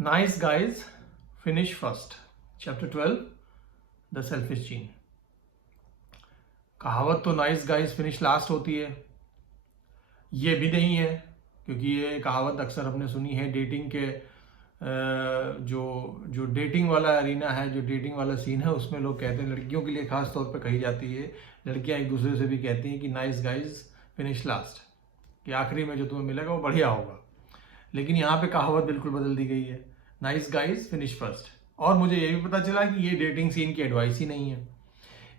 Nice guys finish first. Chapter 12, The Selfish Gene. कहावत तो nice guys finish last होती है, ये भी नहीं है, क्योंकि ये कहावत अक्सर हमने सुनी है डेटिंग के जो डेटिंग वाला अरीना है, जो डेटिंग वाला सीन है, उसमें लोग कहते हैं, लड़कियों के लिए खास तौर पे कही जाती है, लड़कियां एक दूसरे से भी कहती हैं कि नाइस गाइज फिनिश लास्ट, कि आखिरी में जो तुम्हें मिलेगा वो बढ़िया होगा। लेकिन यहाँ पे कहावत बिल्कुल बदल दी गई है, नाइस गाइज फिनिश फर्स्ट। और मुझे ये भी पता चला कि ये डेटिंग सीन की एडवाइस ही नहीं है,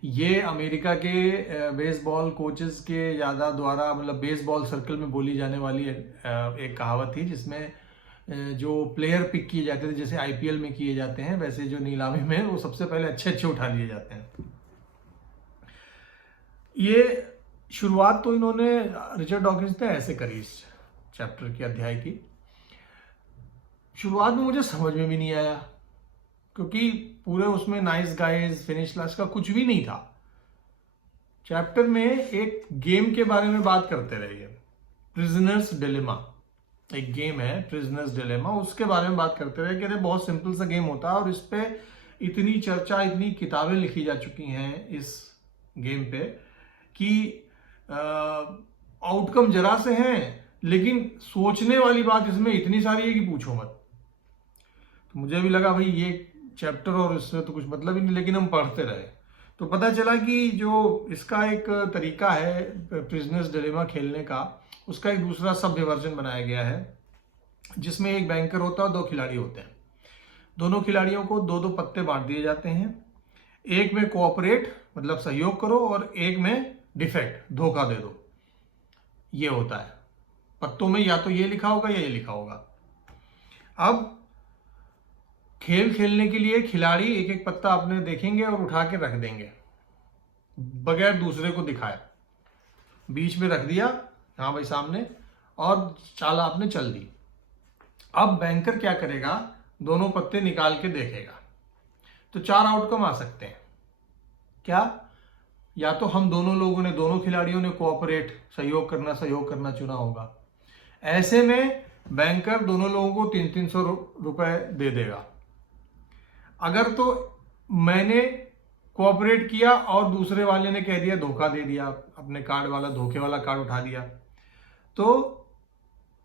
ये अमेरिका के बेसबॉल कोचेस के ज़्यादा द्वारा, मतलब बेसबॉल सर्कल में बोली जाने वाली एक कहावत थी, जिसमें जो प्लेयर पिक किए जाते थे, जैसे आईपीएल में किए जाते हैं, वैसे जो नीलामी में वो सबसे पहले अच्छे उठा लिए जाते हैं। ये शुरुआत तो इन्होंने, रिचर्ड डॉकिंस ने ऐसे करी इस चैप्टर के अध्याय की। शुरुआत में मुझे समझ में भी नहीं आया, क्योंकि पूरे उसमें नाइस गाइज फिनिश लास्ट का कुछ भी नहीं था। चैप्टर में एक गेम के बारे में बात करते रहे, प्रिजनर्स डिलेमा, एक गेम है प्रिजनर्स डिलेमा, उसके बारे में बात करते रहे कि अरे बहुत सिंपल सा गेम होता है, और इस पे इतनी चर्चा, इतनी किताबें लिखी जा चुकी हैं इस गेम पे कि आउटकम जरा से हैं, लेकिन सोचने वाली बात इसमें इतनी सारी है कि पूछो मत। तो मुझे भी लगा भाई ये चैप्टर और इससे तो कुछ मतलब ही नहीं, लेकिन हम पढ़ते रहे तो पता चला कि जो इसका एक तरीका है प्रिजनर्स डिलेमा खेलने का, उसका एक दूसरा सभ्य वर्जन बनाया गया है, जिसमें एक बैंकर होता है और दो खिलाड़ी होते हैं। दोनों खिलाड़ियों को दो दो पत्ते बांट दिए जाते हैं, एक में कोऑपरेट मतलब सहयोग करो, और एक में डिफेक्ट धोखा दे दो। ये होता है पत्तों में, या तो ये लिखा होगा या ये लिखा होगा। अब खेल खेलने के लिए खिलाड़ी एक एक पत्ता अपने देखेंगे और उठा के रख देंगे बगैर दूसरे को दिखाए, बीच में रख दिया, हाँ भाई सामने, और चाल आपने चल दी। अब बैंकर क्या करेगा, दोनों पत्ते निकाल के देखेगा। तो चार आउटकम आ सकते हैं। क्या? या तो हम दोनों लोगों ने, दोनों खिलाड़ियों ने कोऑपरेट सहयोग करना चुना होगा। ऐसे में बैंकर दोनों लोगों को 300 रुपए दे देगा। अगर तो मैंने कोऑपरेट किया और दूसरे वाले ने कह दिया, धोखा दे दिया, अपने कार्ड वाला धोखे वाला कार्ड उठा दिया, तो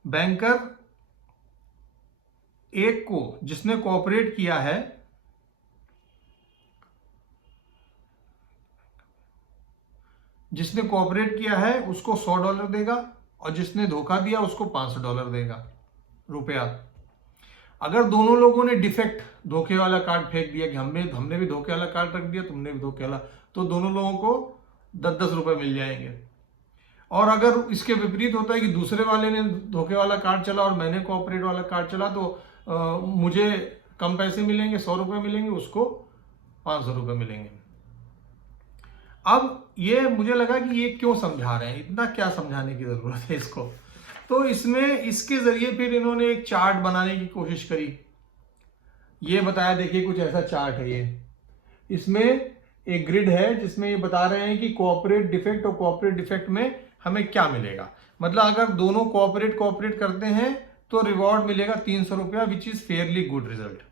बैंकर एक को, जिसने कोऑपरेट किया है, उसको $100 देगा, और जिसने धोखा दिया उसको $500 देगा, रुपया। अगर दोनों लोगों ने डिफेक्ट धोखे वाला कार्ड फेंक दिया कि हमने भी धोखे वाला कार्ड रख दिया, तुमने भी धोखे वाला, तो दोनों लोगों को 10-10 रुपए मिल जाएंगे। और अगर इसके विपरीत होता है कि दूसरे वाले ने धोखे वाला कार्ड चला और मैंने कोऑपरेट वाला कार्ड चला, तो मुझे कम पैसे मिलेंगे, 100 रुपए मिलेंगे, उसको 500 रुपए मिलेंगे। अब ये मुझे लगा कि ये क्यों समझा रहे हैं, इतना क्या समझाने की जरूरत है इसको। तो इसमें इसके जरिए फिर इन्होंने एक चार्ट बनाने की कोशिश करी। ये बताया, देखिए कुछ ऐसा चार्ट है ये, इसमें एक ग्रिड है जिसमें ये बता रहे हैं कि कोऑपरेट डिफेक्ट और कोऑपरेट डिफेक्ट में हमें क्या मिलेगा। मतलब अगर दोनों कोऑपरेट करते हैं तो रिवॉर्ड मिलेगा 300 रुपया, which is fairly good result.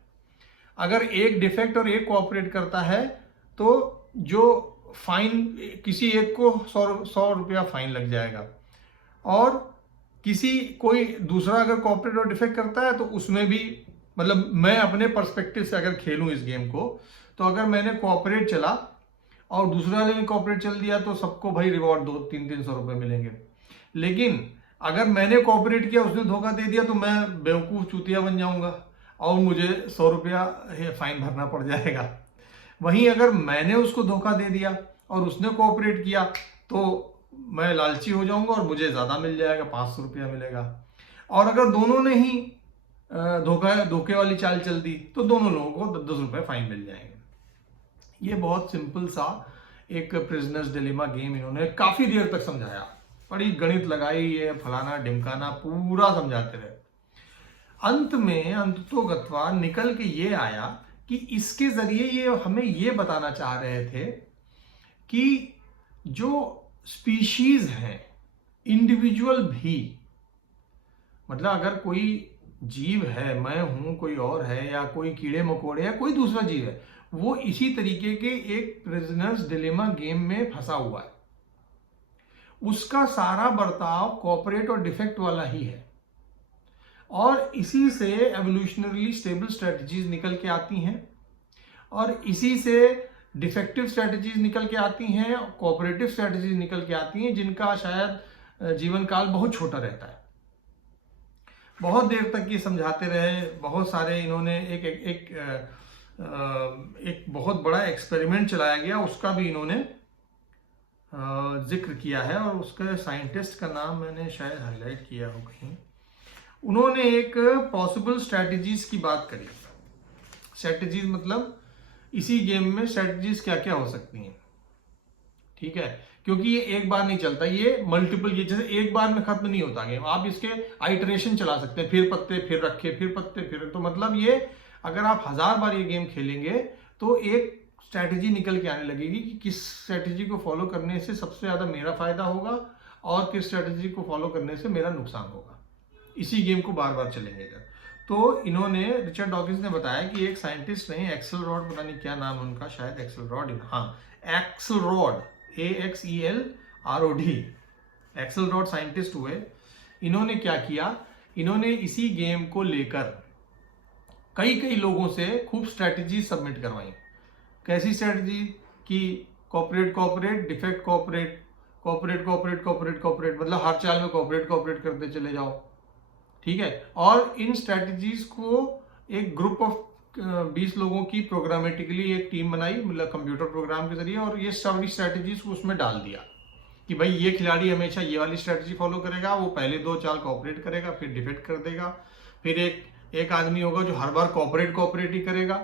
अगर एक डिफेक्ट और एक कोऑपरेट करता है तो जो फाइन, किसी एक को 100 रुपया फाइन लग जाएगा, और कोई दूसरा अगर कोऑपरेट और डिफेक्ट करता है तो उसमें भी, मतलब मैं अपने पर्सपेक्टिव से अगर खेलूं इस गेम को, तो अगर मैंने कोऑपरेट चला और दूसरे वाले ने कोऑपरेट चल दिया तो सबको भाई रिवॉर्ड 200-300 रुपए मिलेंगे। लेकिन अगर मैंने कोऑपरेट किया, उसने धोखा दे दिया, तो मैं बेवकूफ चूतिया बन जाऊंगा और मुझे 100 रुपया फाइन भरना पड़ जाएगा। वहीं अगर मैंने उसको धोखा दे दिया और उसने कोऑपरेट किया, तो मैं लालची हो जाऊंगा और मुझे ज्यादा मिल जाएगा, 500 रुपया मिलेगा। और अगर दोनों ने ही धोखे वाली चाल चल दी, तो दोनों लोगों को 10-10 रुपए फाइन मिल जाएंगे। ये बहुत सिंपल सा एक प्रिजनर्स डिलेमा गेम इन्होंने काफी देर तक समझाया, बड़ी गणित लगाई, ये फलाना ढिमकाना पूरा समझाते रहे। अंत में अंततोगत्वा निकल के ये आया कि इसके जरिए ये हमें ये बताना चाह रहे थे कि जो स्पीशीज हैं, इंडिविजुअल भी, मतलब अगर कोई जीव है, मैं हूं, कोई और है, या कोई कीड़े मकोड़े या कोई दूसरा जीव है, वो इसी तरीके के एक प्रिजनर्स डिलेमा गेम में फंसा हुआ है। उसका सारा बर्ताव कॉपरेट और डिफेक्ट वाला ही है, और इसी से एवोल्यूशनरली स्टेबल स्ट्रेटजीज निकल के आती हैं, और इसी से डिफेक्टिव स्ट्रेटजीज निकल के आती हैं, कोऑपरेटिव स्ट्रेटजीज निकल के आती हैं, जिनका शायद जीवन काल बहुत छोटा रहता है। बहुत देर तक ये समझाते रहे, बहुत सारे इन्होंने एक बहुत बड़ा एक्सपेरिमेंट चलाया गया, उसका भी इन्होंने जिक्र किया है, और उसके साइंटिस्ट का नाम मैंने शायद हाईलाइट किया हो कहीं। उन्होंने एक पॉसिबल स्ट्रेटजीज की बात करी। स्ट्रेटजीज मतलब इसी गेम में स्ट्रेटजीज क्या क्या हो सकती हैं, ठीक है, क्योंकि ये एक बार नहीं चलता, ये मल्टीपल, ये जैसे एक बार में खत्म नहीं होता गेम, आप इसके आइटरेशन चला सकते हैं, फिर पत्ते फिर रखे, फिर पत्ते फिर, तो मतलब ये अगर आप 1000 बार ये गेम खेलेंगे तो एक स्ट्रैटेजी निकल के आने लगेगी कि किस स्ट्रैटेजी को फॉलो करने से सबसे ज्यादा मेरा फायदा होगा और किस स्ट्रैटेजी को फॉलो करने से मेरा नुकसान होगा। इसी गेम को बार बार चलेंगे अगर। तो इन्होंने, रिचर्ड डॉकिंस ने बताया कि एक साइंटिस्ट ने एक्सेलरॉड, पता नहीं क्या नाम है उनका, शायद एक्सेलरॉड, हाँ एक्सेलरॉड, AXELROD, एक्सेलरॉड साइंटिस्ट हुए। इन्होंने क्या किया, इन्होंने इसी गेम को लेकर कई कई लोगों से खूब स्ट्रैटेजी सबमिट करवाई। कैसी स्ट्रैटेजी कि cooperate cooperate, defect cooperate, cooperate cooperate cooperate कॉपरेट, मतलब हर चाल में कॉपरेट कॉपरेट करते चले जाओ, ठीक है। और इन स्ट्रैटेजीज को एक ग्रुप ऑफ 20 लोगों की प्रोग्रामेटिकली एक टीम बनाई, मतलब कंप्यूटर प्रोग्राम के जरिए, और ये सभी स्ट्रैटेजीज को उसमें डाल दिया कि भाई ये खिलाड़ी हमेशा ये वाली स्ट्रैटेजी फॉलो करेगा, वो पहले 2 चाल कॉपरेट करेगा, फिर डिफेक्ट कर देगा, फिर एक आदमी होगा जो हर बार कॉपरेट ही करेगा,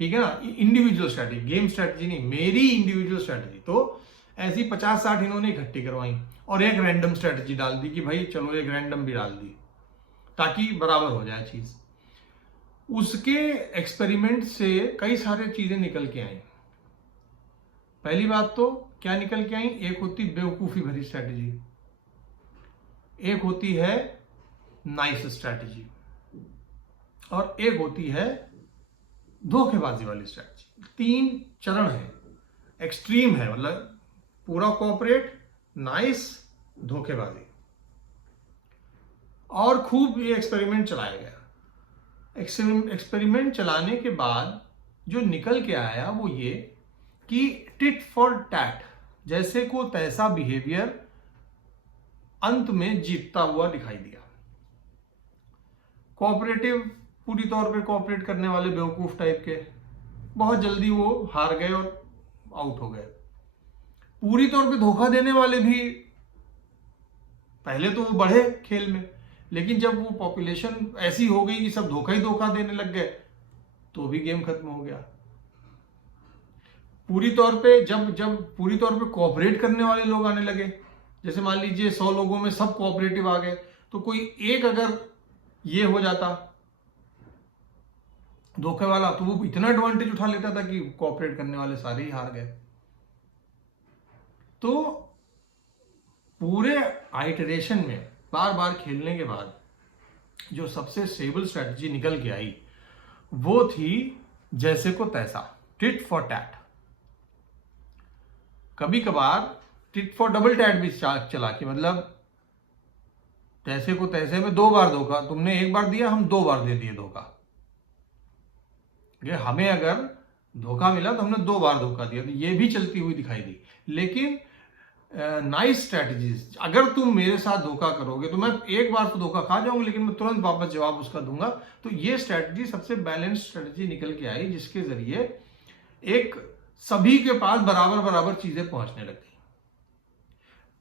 ठीक है ना। इंडिविजुअल स्ट्रैटेजी, गेम स्ट्रैटेजी नहीं, मेरी इंडिविजुअल स्ट्रैटेजी। तो ऐसी 50-60 इन्होंने इकट्ठी करवाई, और एक रैंडम स्ट्रैटेजी डाल दी कि भाई चलो एक रैंडम भी डाल दी ताकि बराबर हो जाए चीज। उसके एक्सपेरिमेंट से कई सारे चीजें निकल के आई। पहली बात तो क्या निकल के आई, एक होती बेवकूफी भरी स्ट्रैटेजी, एक होती है नाइस स्ट्रैटेजी, और एक होती है धोखेबाजी वाली स्ट्रैटेजी। 3 चरण है, एक्सट्रीम है, मतलब पूरा कोऑपरेट, नाइस, धोखेबाजी। और खूब ये एक्सपेरिमेंट चलाया गया। एक्सपेरिमेंट चलाने के बाद जो निकल के आया वो ये कि टिट फॉर टैट, जैसे को तैसा बिहेवियर अंत में जीतता हुआ दिखाई दिया। कोऑपरेटिव, पूरी तौर पे कोऑपरेट करने वाले बेवकूफ टाइप के, बहुत जल्दी वो हार गए और आउट हो गए। पूरी तौर पे धोखा देने वाले भी, पहले तो वो बढ़े खेल में, लेकिन जब वो पॉपुलेशन ऐसी हो गई कि सब धोखा ही धोखा देने लग गए तो भी गेम खत्म हो गया। पूरी तौर पे जब पूरी तौर पे कोऑपरेट करने वाले लोग आने लगे, जैसे मान लीजिए 100 लोगों में सब कोऑपरेटिव आ गए, तो कोई एक अगर ये हो जाता धोखे वाला, तो वो इतना एडवांटेज उठा लेता था कि कोऑपरेट करने वाले सारे ही हार गए। तो पूरे आइटरेशन में बार बार खेलने के बाद जो सबसे स्टेबल स्ट्रेटजी निकल के आई वो थी जैसे को तैसा, टिट फॉर टैट। कभी कभार टिट फॉर डबल टैट भी चला के, मतलब तैसे को तैसे में 2 बार धोखा, तुमने 1 बार दिया, हम 2 बार दे दिए धोखा। हमें अगर धोखा मिला तो हमने 2 बार धोखा दिया, तो ये भी चलती हुई दिखाई दी। लेकिन नाइस स्ट्रैटेजीज, अगर तुम मेरे साथ धोखा करोगे तो मैं 1 बार तो धोखा खा जाऊंगा, लेकिन मैं तुरंत वापस जवाब उसका दूंगा। तो ये स्ट्रैटेजी सबसे बैलेंस स्ट्रैटेजी निकल के आई, जिसके जरिए एक सभी के पास बराबर बराबर चीजें पहुंचने लगी।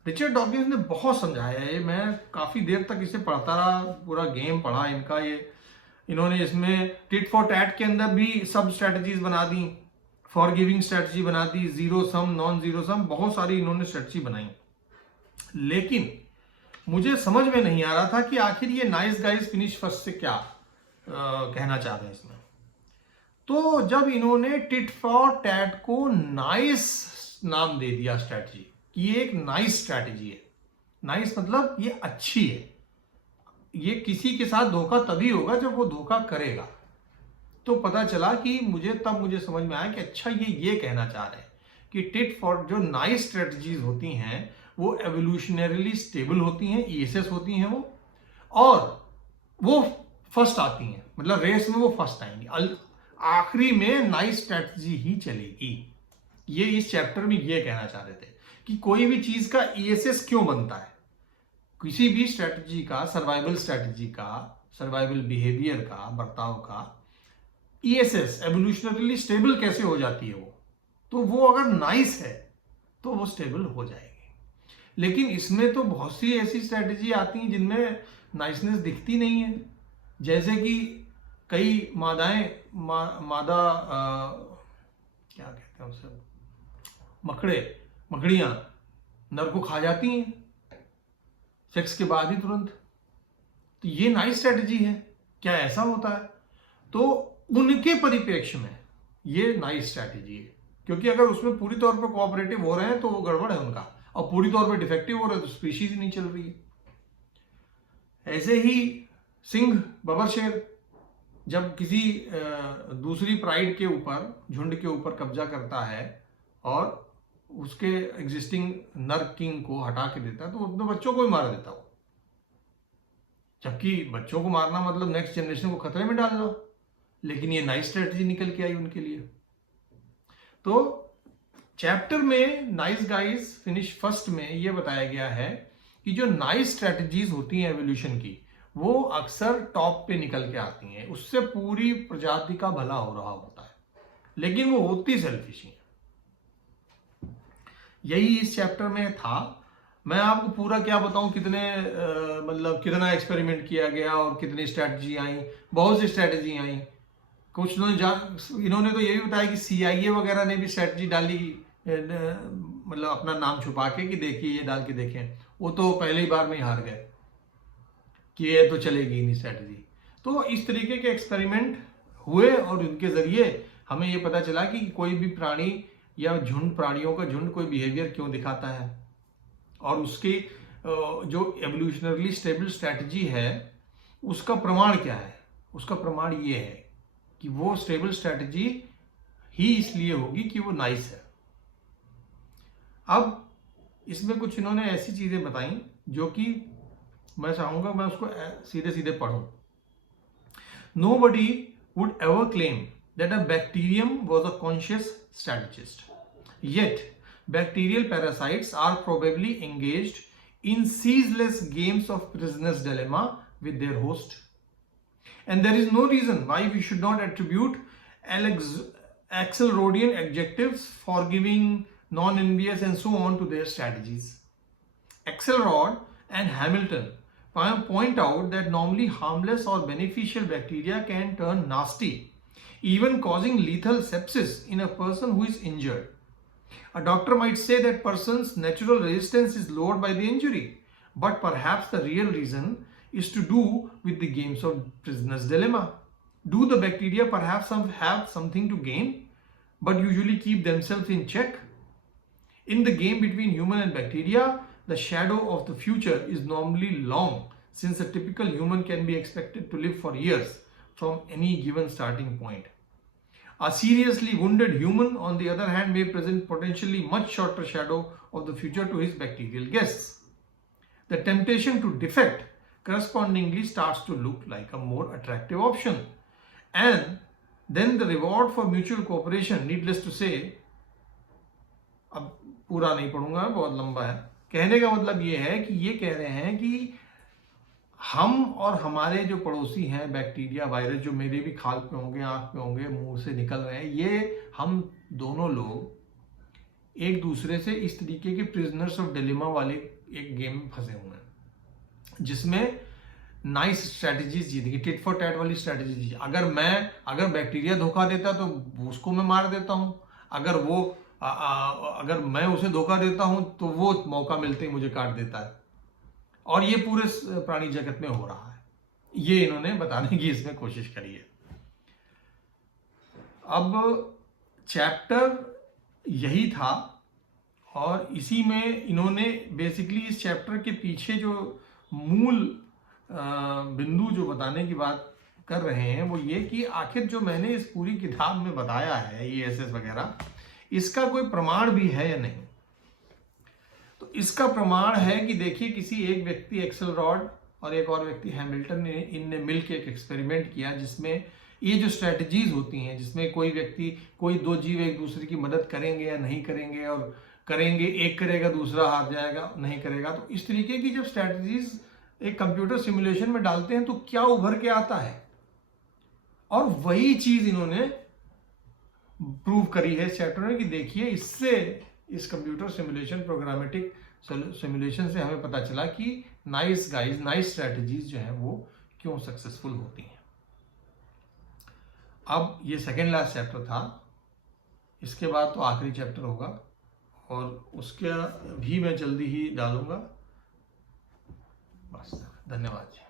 रिचर्ड डॉकिंस ने बहुत समझाया है, मैं काफी देर तक इसे पढ़ता रहा, पूरा गेम पढ़ा इनका। इन्होंने इसमें टिट फॉर टैट के अंदर भी सब स्ट्रैटेजीज बना दी, फॉरगिविंग स्ट्रैटेजी बना दी, zero sum, non zero sum, बहुत सारी इन्होंने स्ट्रैटेजी बनाई। लेकिन मुझे समझ में नहीं आ रहा था कि आखिर ये नाइस गाइज फिनिश फर्स्ट से क्या कहना चाह रहे हैं इसमें। तो जब इन्होंने टिट फॉर टैट को नाइस नाम दे दिया स्ट्रैटेजी, कि ये एक नाइस स्ट्रैटेजी है, नाइस मतलब ये अच्छी है, ये किसी के साथ धोखा तभी होगा जब वो धोखा करेगा। तो पता चला कि मुझे समझ में आया कि अच्छा ये कहना चाह रहे हैं कि टिट फॉर जो नाइस स्ट्रेटजीज होती हैं वो एवोल्यूशनरीली स्टेबल होती हैं, ईएसएस होती हैं वो, और वो फर्स्ट आती हैं, मतलब रेस में वो फर्स्ट आएंगी, आखिरी में नाइस स्ट्रेटजी ही चलेगी। ये इस चैप्टर में ये कहना चाह रहे थे कि कोई भी चीज का ईएसएस क्यों बनता है, किसी भी स्ट्रेटजी का, सर्वाइवल बिहेवियर का, बर्ताव का ईएसएस एवोल्यूशनरीली स्टेबल कैसे हो जाती है वो, तो वो अगर नाइस है तो वो स्टेबल हो जाएगी। लेकिन इसमें तो बहुत सी ऐसी स्ट्रेटजी आती हैं जिनमें नाइसनेस दिखती नहीं है, जैसे कि कई मादा क्या कहते हैं उसे, मकड़ियां नर को खा जाती हैं सेक्स के बाद ही तुरंत। तो ये नाइस स्ट्रेटजी है क्या? ऐसा होता है? तो उनके परिप्रेक्ष्य में ये नाइस स्ट्रेटजी है, क्योंकि अगर उसमें पूरी तौर पर कोऑपरेटिव हो रहे हैं तो वो गड़बड़ है उनका, और पूरी तौर पर डिफेक्टिव हो रहे हैं तो स्पीशीज ही नहीं चल रही है। ऐसे ही सिंह, बबर शेर जब किसी दूसरी प्राइड के ऊपर, झुंड के ऊपर कब्जा करता है और उसके एग्जिस्टिंग नर किंग को हटा के देता है तो अपने बच्चों को ही मार देता हो, जबकि बच्चों को मारना मतलब नेक्स्ट जनरेशन को खतरे में डालना। लेकिन ये नाइस स्ट्रेटजी निकल के आई उनके लिए। तो चैप्टर में नाइस गाइज फिनिश फर्स्ट में ये बताया गया है कि जो नाइस स्ट्रेटजीज होती हैं एवोल्यूशन की, वो अक्सर टॉप पे निकल के आती हैं, उससे पूरी प्रजाति का भला हो रहा होता है, लेकिन वो होती सेल्फिश ही है। यही इस चैप्टर में था। मैं आपको पूरा क्या बताऊं, मतलब कितना एक्सपेरिमेंट किया गया और कितनी स्ट्रैटेजी आई, बहुत सी स्ट्रैटेजी आई। कुछ इन्होंने तो ये भी बताया कि CIA वगैरह ने भी स्ट्रैटेजी डाली, मतलब अपना नाम छुपा के कि देखिए ये डाल के देखें, वो तो पहले ही बार में ही हार गए कि ये तो चलेगी नहीं स्ट्रैटेजी। तो इस तरीके के एक्सपेरिमेंट हुए और उनके जरिए हमें ये पता चला कि कोई भी प्राणी या झुंड, प्राणियों का झुंड कोई बिहेवियर क्यों दिखाता है, और उसकी जो एवोल्यूशनरली स्टेबल स्ट्रैटेजी है उसका प्रमाण क्या है। उसका प्रमाण ये है कि वो स्टेबल स्ट्रैटेजी ही इसलिए होगी कि वो नाइस है। अब इसमें कुछ इन्होंने ऐसी चीजें बताई जो कि मैं चाहूंगा मैं उसको सीधे सीधे पढ़ूं। Nobody would ever claim that a bacterium was a conscious strategist. Yet, bacterial parasites are probably engaged in ceaseless games of prisoner's dilemma with their host. And there is no reason why we should not attribute Axelrodian adjectives, forgiving, non-envious, and so on to their strategies. Axelrod and Hamilton point out that normally harmless or beneficial bacteria can turn nasty, even causing lethal sepsis in a person who is injured. A doctor might say that person's natural resistance is lowered by the injury, but perhaps the real reason is to do with the games of prisoner's dilemma. Do the bacteria perhaps have something to gain, but usually keep themselves in check? In the game between human and bacteria, the shadow of the future is normally long, since a typical human can be expected to live for years from any given starting point. A seriously wounded human, on the other hand, may present potentially much shorter shadow of the future to his bacterial guests. The temptation to defect correspondingly starts to look like a more attractive option. And then the reward for mutual cooperation, needless to say, अब पूरा नहीं पढ़ूंगा, बहुत लंबा है। कहने का मतलब ये है कि ये कह रहे हैं कि हम और हमारे जो पड़ोसी हैं, बैक्टीरिया, वायरस, जो मेरे भी खाल पे होंगे, आंख पे होंगे, मुंह से निकल रहे हैं, ये हम दोनों लोग एक दूसरे से इस तरीके के प्रिजनर्स ऑफ डिलेमा वाले एक गेम में फंसे हुए हैं, जिसमें नाइस स्ट्रैटेजीज जीत गई, टिट फॉर टैट वाली स्ट्रैटेजी जीत। अगर बैक्टीरिया धोखा देता तो उसको मैं मार देता हूं, अगर मैं उसे धोखा देता हूं तो वो मौका मिलते ही मुझे काट देता है, और ये पूरे प्राणी जगत में हो रहा है। ये इन्होंने बताने की इसमें कोशिश करी है। अब चैप्टर यही था, और इसी में इन्होंने बेसिकली इस चैप्टर के पीछे जो मूल बिंदु जो बताने की बात कर रहे हैं वो ये कि आखिर जो मैंने इस पूरी किताब में बताया है ESS वगैरह, इसका कोई प्रमाण भी है या नहीं। तो इसका प्रमाण है कि देखिए, किसी एक व्यक्ति एक्सेलरॉड और एक और व्यक्ति हैमिल्टन ने, इनने मिलकर एक एक्सपेरिमेंट किया जिसमें ये जो स्ट्रेटजीज होती हैं, जिसमें कोई व्यक्ति, कोई दो जीव एक दूसरे की मदद करेंगे या नहीं करेंगे, और करेंगे एक करेगा दूसरा हार जाएगा, नहीं करेगा, तो इस तरीके की जब स्ट्रेटजीज एक कंप्यूटर सिमुलेशन में डालते हैं तो क्या उभर के आता है। और वही चीज इन्होंने प्रूव करी है इस चैप्टर में कि देखिए, इससे, इस कंप्यूटर सिमुलेशन, प्रोग्रामेटिक सिमुलेशन से हमें पता चला कि नाइस गाइज, नाइस स्ट्रेटजीज जो है वो क्यों सक्सेसफुल होती हैं। अब ये सेकेंड लास्ट चैप्टर था, इसके बाद तो आखिरी चैप्टर होगा और उसके भी मैं जल्दी ही डालूंगा। बस, धन्यवाद जी।